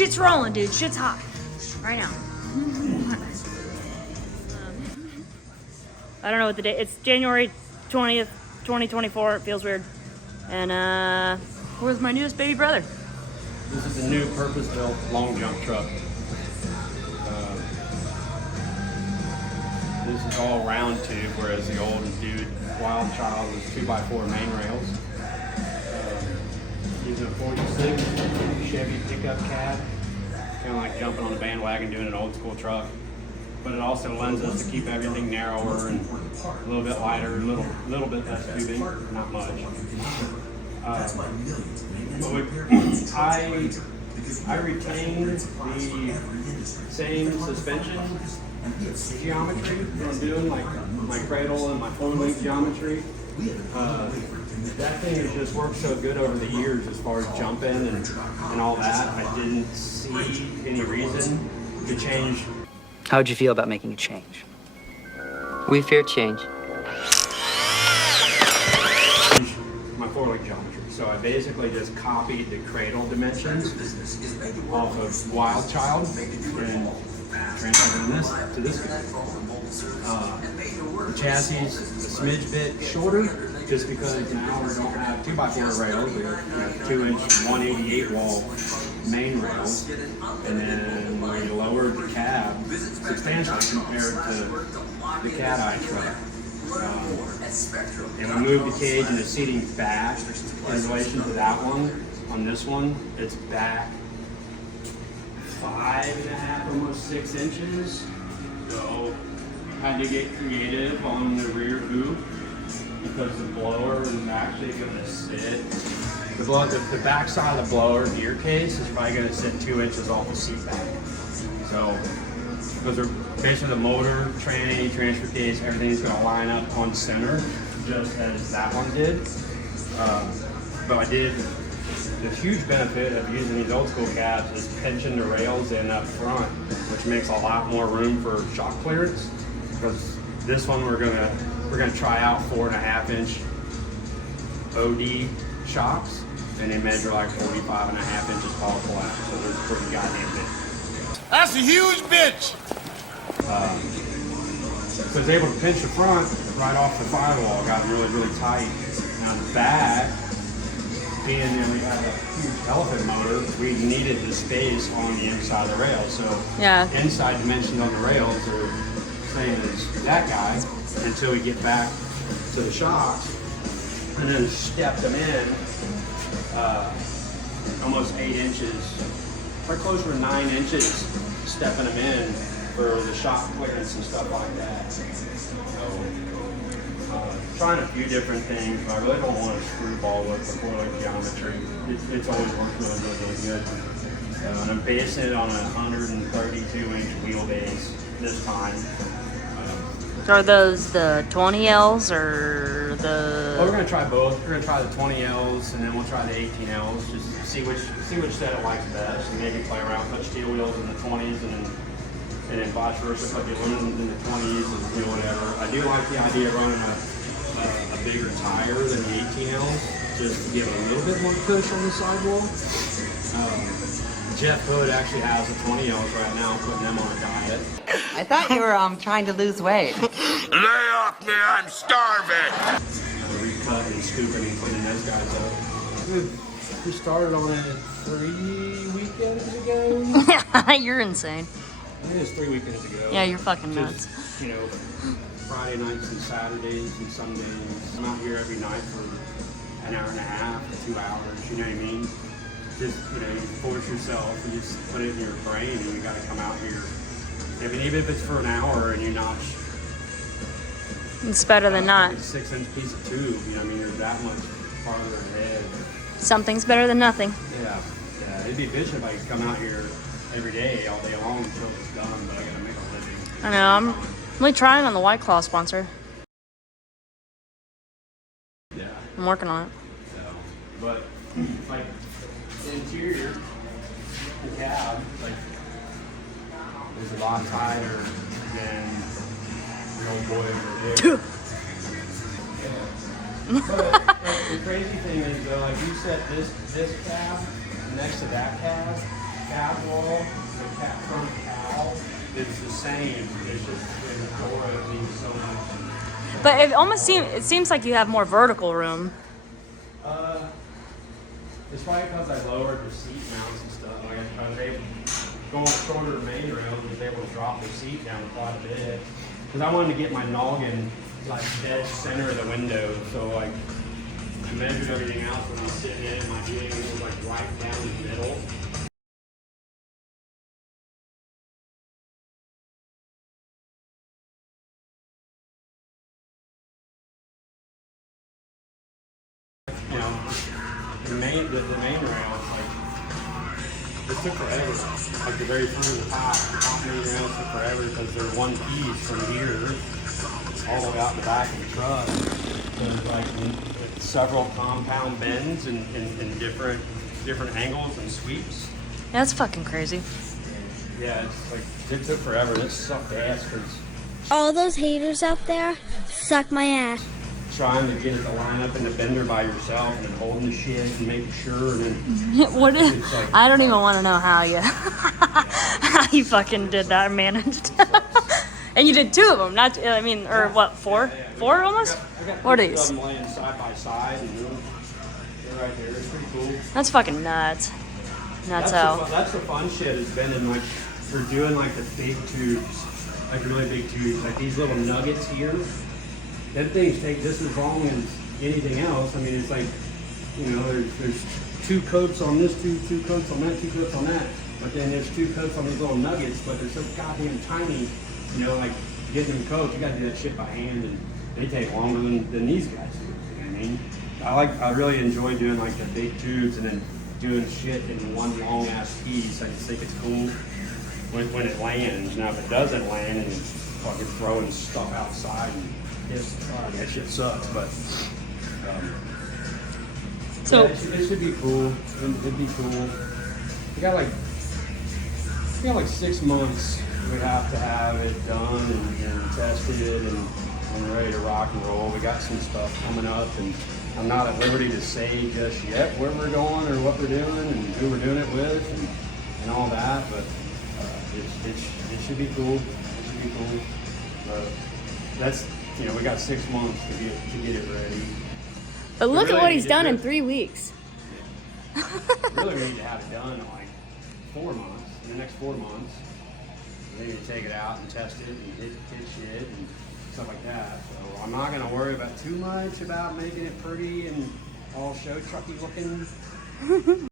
Shit's rolling, dude. Shit's hot. Right now. I don't know what the date. It's January 20th, 2024. It feels weird. And where's my newest baby brother? This is a new purpose-built long jump truck. This is all round tube, whereas the old dude, Wild Child, was 2x4 main rails. Using a 46 Chevy pickup cab, kind of like jumping on the bandwagon doing an old school truck. But it also lends us to keep everything narrower and a little bit lighter, a little bit less tubing, not much. I retained the same suspension geometry that I'm doing, like my cradle and my phone link geometry. That thing has just worked so good over the years as far as jumping and all that. I didn't see any reason to change. How would you feel about making a change? We fear change. My four-link geometry. So I basically just copied the cradle dimensions off of Wild Child and transferred this to this guy. The chassis is a smidge bit shorter, just because now we don't have 2x4 rails. We have 2-inch 188 wall main rails, and then we lowered the cab substantially compared to the Cat Eye truck. And we moved the cage and the seating back in relation to that one. On this one, it's back 5.5, almost 6 inches. So I had to get creative on the rear hoop because the blower is actually going to sit. The back side of the blower gear case is probably going to sit 2 inches off the seat back. So because they're basically the motor, tranny, transfer case, everything's going to line up on center, just as that one did. But I did the huge benefit of using these old school cabs is pinching the rails in up front, which makes a lot more room for shock clearance. Because this one we're gonna try out 4.5-inch OD shocks, and they measure like 45.5 inches tall flat, so they're pretty goddamn big. That's a huge bitch! So I was able to pinch the front right off the firewall, got really, really tight. Now the back, being that we have a huge elephant motor, we needed the space on the inside of the rail. So inside dimensions on the rails are same as that guy until we get back to the shocks, and then step them in almost 8 inches, or closer to 9 inches, stepping them in for the shock clearance and stuff like that. So trying a few different things, but I really don't want to screwball with the four-link geometry. It's always worked really, really, really good. And I'm basing it on a 132-inch wheelbase this time. Are those the 20Ls or the? Well, we're gonna try both. We're gonna try the 20Ls and then we'll try the 18Ls. Just see which set it likes best, and maybe play around, put steel wheels in the 20s and then vice versa, put the aluminum in the 20s and do whatever. I do like the idea of running a bigger tire than the 18Ls, just to give it a little bit more push on the sidewall. Jeff Hood actually has the 20Ls right now, putting them on a diet. I thought you were trying to lose weight. Lay off me, I'm starving! Recutting and scooping and cleaning those guys up. We started on it 3 weekends ago. You're insane. I think it was 3 weekends ago. Yeah, you're fucking nuts. Just, Friday nights and Saturdays and Sundays. I'm out here every night for an hour and a half, 2 hours, you know what I mean? Just, you force yourself and just put it in your brain, and you got to come out here. I mean, even if it's for an hour and you notch. It's better than not. A 6-inch piece of tube, you know what I mean? You're that much farther ahead. Something's better than nothing. Yeah. It'd be efficient if I could come out here every day, all day long until it's done, but I got to make a living. I know. I'm really trying on the IYKYK sponsor. Yeah. I'm working on it. So, but like the interior, the cab, like is a lot tighter than the old boy over there. But the crazy thing is though, like you set this cab next to that cab, catwalk, the cat front cowl, it's the same. It's just the door opening so much. But it seems like you have more vertical room. It's probably because I lowered the seat mounts and stuff. Like I was able, going shorter main rail, I was able to drop the seat down quite a bit. Because I wanted to get my noggin like dead center of the window, so like I measured everything else when I was sitting in it. My viewing was like right down the middle. You know, the main rail is like, it took forever. Like the very front of the top main rail took forever because they're one piece from here all the way out the back of the truck. So there's like several compound bends and different angles and sweeps. That's fucking crazy. Yeah, it's like, it took forever. This sucked ass because All those haters out there suck my ass. trying to get it to line up in the bender by yourself and then holding the shit and making sure and then What is? it's like, I don't even want to know how you how you fucking did that or managed. And you did 2 of them, not I mean, or what, 4? 4 almost? I got What are pictures these? of them laying side by side and they're right there. It's pretty cool. That's fucking nuts. Nuts out. That's the fun shit has been in like, we're doing like the big tubes, like really big tubes, like these little nuggets here. That things take just as long as anything else. I mean, it's like, you know, there's 2 coats on this tube, 2 coats on that, 2 coats on that. But then there's 2 coats on these little nuggets, but they're so goddamn tiny, you know, like getting them coats, you gotta do that shit by hand and they take longer than these guys do. You know what I mean? I really enjoy doing like the big tubes and then doing shit in one long ass piece. I just think it's cool when it lands. Now if it doesn't land and it's fucking throwing stuff outside and that shit sucks, but So yeah, it should be cool. It'd be cool. We got like 6 months. We have to have it done and tested and ready to rock and roll. We got some stuff coming up, and I'm not at liberty to say just yet where we're going or what we're doing and who we're doing it with and all that. But it should be cool. It should be cool. But that's, you know, we got 6 months to get it ready. but look really at what he's need done to- in 3 weeks. Really, we need to have it done in like 4 months. In the next 4 months, we need to take it out and test it and hit shit and stuff like that. So I'm not gonna worry about too much about making it pretty and all show trucky looking.